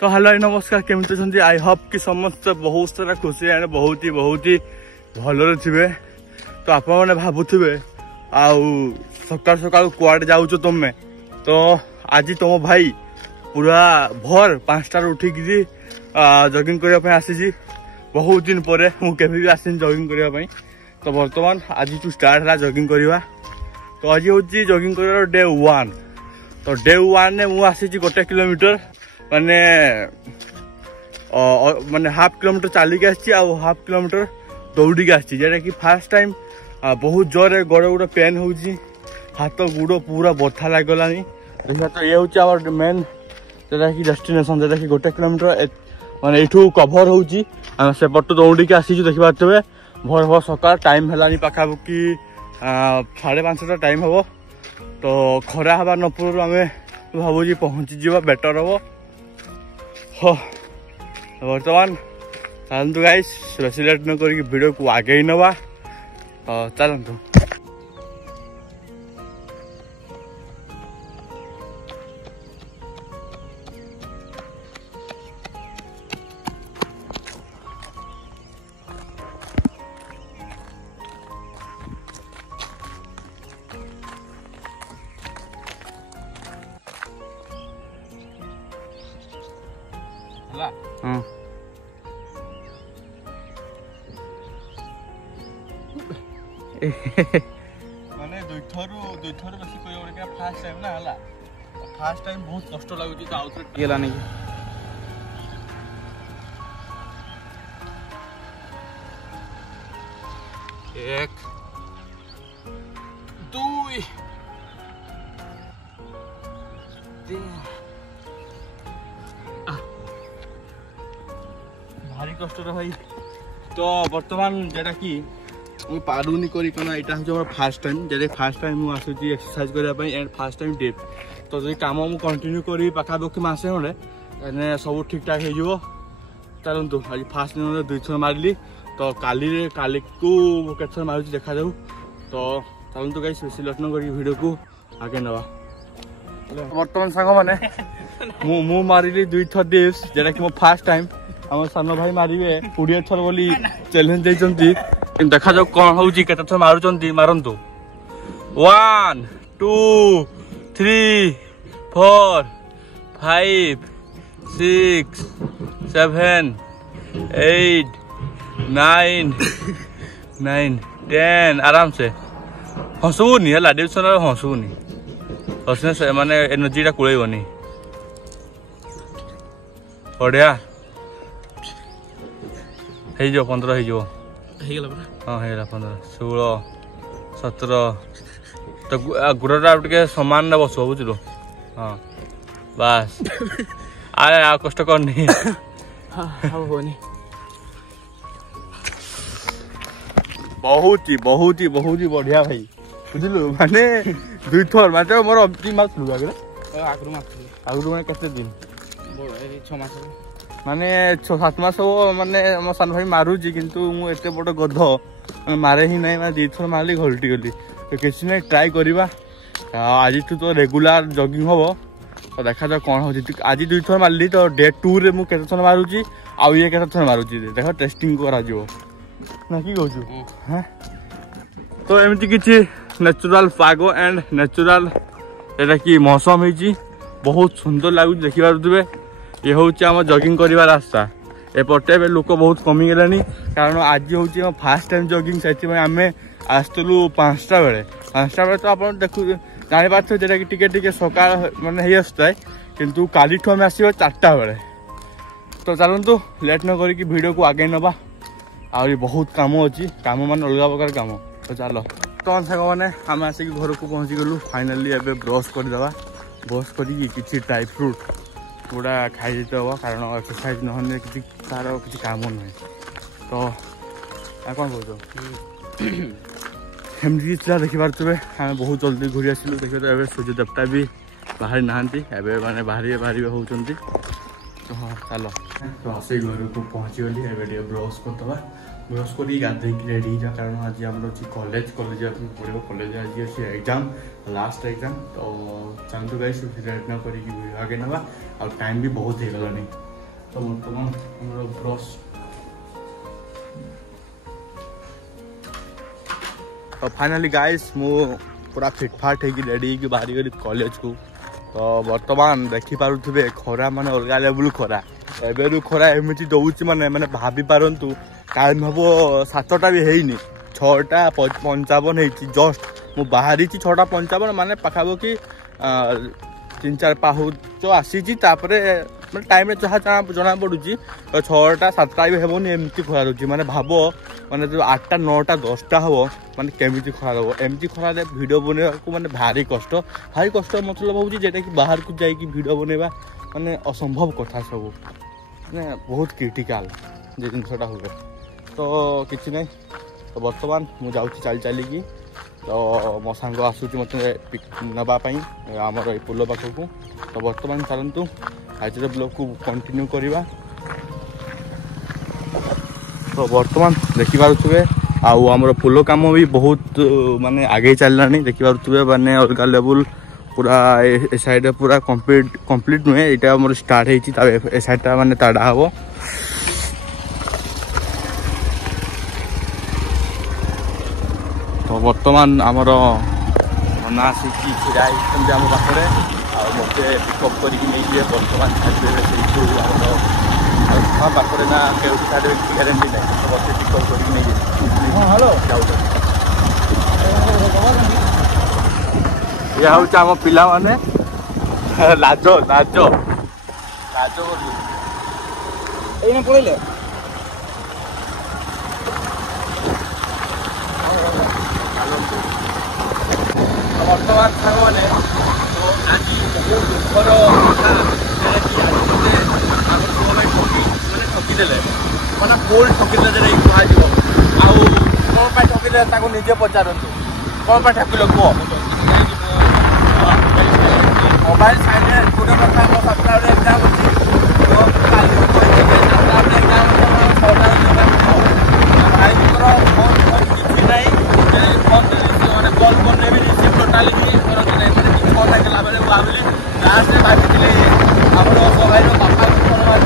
तो हेलो नमस्कार केमती अछंती आई होप कि समस्त बहुत सारा खुशी एंड बहुत ही भलरे थे। तो आप मैंने भावुवे आउ सकाल सकाल कुआडे जाऊच तुम तो आज तुम भाई पूरा भर 5टार उठिक जगिंग करने आसी बहुत दिन पर मुझे आसी जगिंग करने। तो बर्तमान आज टू स्टार्ट है जगिंग करवा। तो आज हूँ जगिंग कर डे 1। तो डे 1 ने मुझे आसी 1 किलोमीटर माने माने हाफ किलोमीटर चलिक हाफ किलोमीटर दौड़िक आसा कि फास्ट टाइम बहुत जोर गोड़ गुड़ पेन हो हाथ गुड़ पूरा बथा लगलानी। देखा तो ये हूँ मेन जोटा कि डेस्टिनेशन जोटा कि 1 किलोमीटर माने यू कभर होपट दौड़िक आसी देखी पारे भर भर सकाल टाइम है पाखापाखि 5:30 टाइम हम। तो खरा हवा न पूर्व आम भावुँ पहुँची जा बेटर हम। बर्तमान चलतु गाइस बेसी लेट न करके वीडियो को आगे ही नवा। चलतु माने दुईथर बेसी कह फास्ट टाइम ना हला फास्ट टाइम बहुत कष्ट लगुच आउ गेला नहीं। एक दुई तीन भारी कष्ट भाई। तो बर्तमान जेटा कि मुझे पारूनी करना यहाँ हूँ फास्ट टाइम जे फास्ट टाइम मुझे आसूँ एक्सरसाइज करने एंड फास्ट टाइम डेट। तो जो कम मुझे कंटिन्यू करी पाखापाखि मसे खंडे सब ठीक ठाक हो। चलतु आज फास्ट दिन 2 थर मारिली तो काली को केत मारूँ देखा जाऊ। तो चलतु गाइस बेसी लेट न कर वीडियो को आगे नवा। बर्तमान सांग मैंने मु मारिली 2 थर डिप्स जेटा कि मो फास्ट टाइम आम सान भाई मारे 20 थर बोली चैलेंज देते। देखा जाऊ कौन हूँ के मारुंट मारतु 1 2 3 4 5 6 7 8 9 10 आराम से हसुनी है डिप्सन हसुनी हसने माने एनर्जीटा कूलनी बढ़िया हो 15 हो हाँ है 15 16 17। तो गुड़टा टे सामान बस बुझल। हाँ बस अरे आ कष्ट करनी बहुत ही बढ़िया भाई बुझलु माने 2 थर मात्र मोर अभी मार्लु आगु मैंने केते दिन 6 मास माने 6-7 मास हो माने मो सान भाई मारुची किंतु मु एते बड़ गध मारे ही नहीं। मैं 2 थर मारली घल्टी गली। तो किसी नहीं ट्राई करवा आज तो रेगुलर जगिंग हम। तो देखा जाओ कौन हो आज 2 थर मारली तो डे 2 रे मुझे केते थर मारुची आउ ये केते थर मारुची देख टेस्टिंग करा ना कि कहूँ। तो एमती किसी नेचुरल पाग एंड नेचुरल एटा कि मौसम होती बहुत सुंदर लगुच देखी पारे। ये हूँ आम जगिंग करवा रास्ता एपटे लोक बहुत कमिगले कारण आज हूँ फास्ट टाइम जगिंग से आम आसलु 5टा बेले तो आप देखु जापार जेटा कि टिके सका मानने हो आसुए किंतु काली आम आस 4टा बेले। तो चलतु लेट न करके वीडियो को आगे नवा आ बहुत कम अच्छी कम मान अलग प्रकार कम। तो चलो तो साग मैंने आम आसिक घर को पहुँची गलु फाइनाली एवं ब्रश करदे ब्रश कर ड्राई फ्रूट गुड़ा खाई देते हम कारण एक्सरसाइज नहने कि तार किसी काम नुहे। तो कौन कह एमती देखी पारे आम बहुत जल्दी घूरी आसलु। देखिए तो ये सूर्य देवता भी बाहरी नहांती एवं माने बाहरी होती। तो हाँ चलो तो से घर को पहुँची गली ए ब्रश करदे ब्रश कर गाधे रेडी हो कारण आज आम कॉलेज पड़ो कॉलेज आज अच्छी एग्जाम लास्ट एग्जाम। तो चलतु गाइस लेट न करके आगे नवा और टाइम भी बहुत हो गलानी। तो बर्तमान ब्रश तो फाइनाली गाइस मु पूरा फिटफाट है रेडी की बाहरी गली कॉलेज को तो बर्तमान देखी पारुथिबे खरा माने अलगा लेवल खरा एबेरु खरा एमिति दउची माने माने भाबी पारंतु टाइम हबो 7टा भी हेइनी 6:55 हेइची जस्ट मु बाहरी 6:55 माने पखाबो कि 3-4 पाहुच आसी तापरे टाइम जहाँ जना पड़ू तो 6टा-7टा भी हेबनी एमती खरा रोची माने भाबो माने जो 8टा 9टा 10टा हम माने केमिति खरा दबो एमती खरा वीडियो बनेवा को माने भारी कष्ट मतलब होची जेटा कि बाहर को जाई कि वीडियो बनेवा माने असंभव कथा सब माने बहुत क्रिटिकल जे जिनसटा हुए तो किछि नै तो वर्तमान मु जाउची चली की तो मो सांग आसूची मते नबापाई आमर ए पुल पाखक तो वर्तमान चलतु आज ब्लॉग को कंटिन्यू करवा तो वर्तमान देखि पारुथुबे आउ हमर पुल काम भी बहुत माने आगे चललानी देखि पारुथुबे माने अलगा लेवल पूरा ए साइड पूरा कंप्लीट नुहे एटा हमर स्टार्ट हेची ता ए साइडटा माने ताडा हबो तो वर्तमान आमर मना आसिकी छिड़ा होती आम पाखे मत पिकअप करके बर्तमान छाड़े पाखे ना केउठी छाड़े ग्यारंटी ना तो मत पिकअप करके हेलो यह हूँ आम पिला माने लाज लाज लाज पड़े बर्तमान सांग मैंने तो आज बहुत दुखर ठकीदे मैंने गोल ठकीदे कह कौन ठकीदे निजे पचारतु कौन ठकिल कह मोबाइल साइड गोटे कथा मो 7टा एग्जाम अच्छी तो भाई किसी ना कल करने भी रिसीव टोटाली कथा कला बेले भाविली लास्ट भाभी आम भाई बापा गाड़ी भी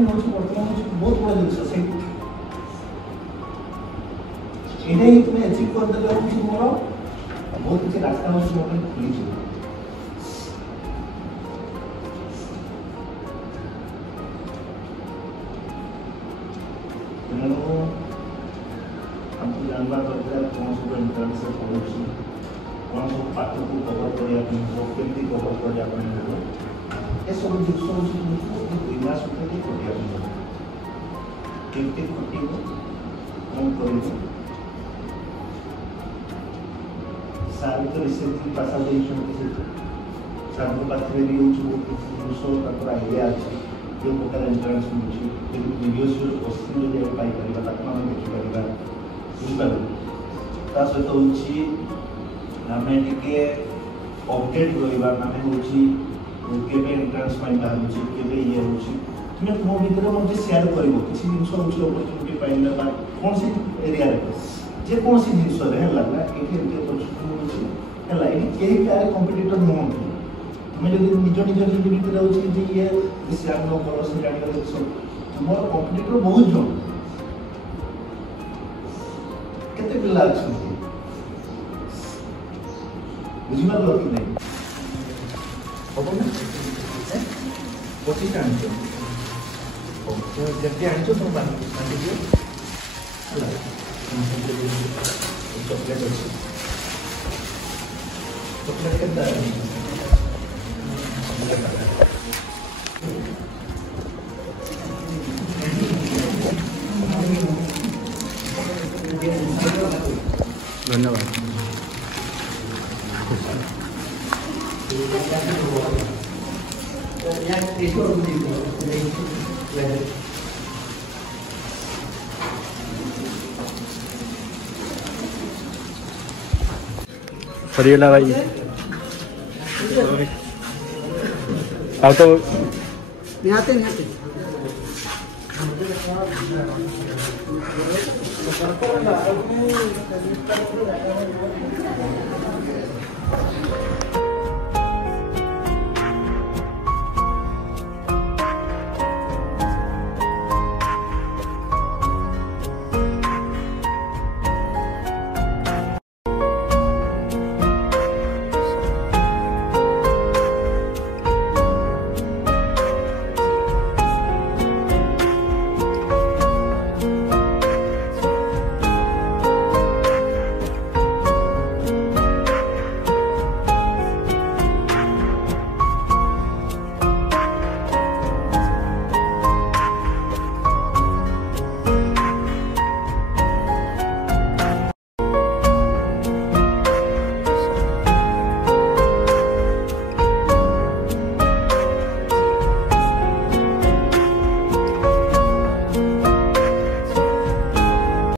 ना बहुत बड़ा जिन तुम्हें अचीव करदे मोर बहुत किसी रास्ता मो खुली तेणु हमको जानवा दरकार कौन सब इंटरनेट से पढ़ू कौन सब पाठ को कवर करमी कवर करने ये सब जिस दुई मास भर केमती खटब कौन कर सार तो रिसेंटली पास आउट सार पाखे भी बहुत किसी जिन आइडिया अच्छे जो प्रकार एंट्रांस मिलूँ प्रिवियस क्वेश्चन जो पाइपर ताकू आम देखिपर बुझिपार ता सहित आम टे अपडेट रहा आम हूँ एंट्रांस बाहर के ये हूँ तुम्हें तुम भर मुझे सेयार कर किसी जिन अपरचुनिटी पाइला कौन सी एरिया जेकोसी जिनस ये अपरचुनिटी मिलूँ कहीं क्या कंपिटिटर नुह तुम्हें जो निज निज भितर अच्छे ये श्याम न कर से जानवर तुम कंपिटिटर बहुत जन केते पिला बुझिपार कि नहीं हम ना 25 आनी जब आनी तुम बांटी दियो चॉकलेट अच्छे चॉकलेट के धन्यवाद। ସରିଗଲା ଭାଇ ଆଉ ତ ନିହାତି ନିହାତି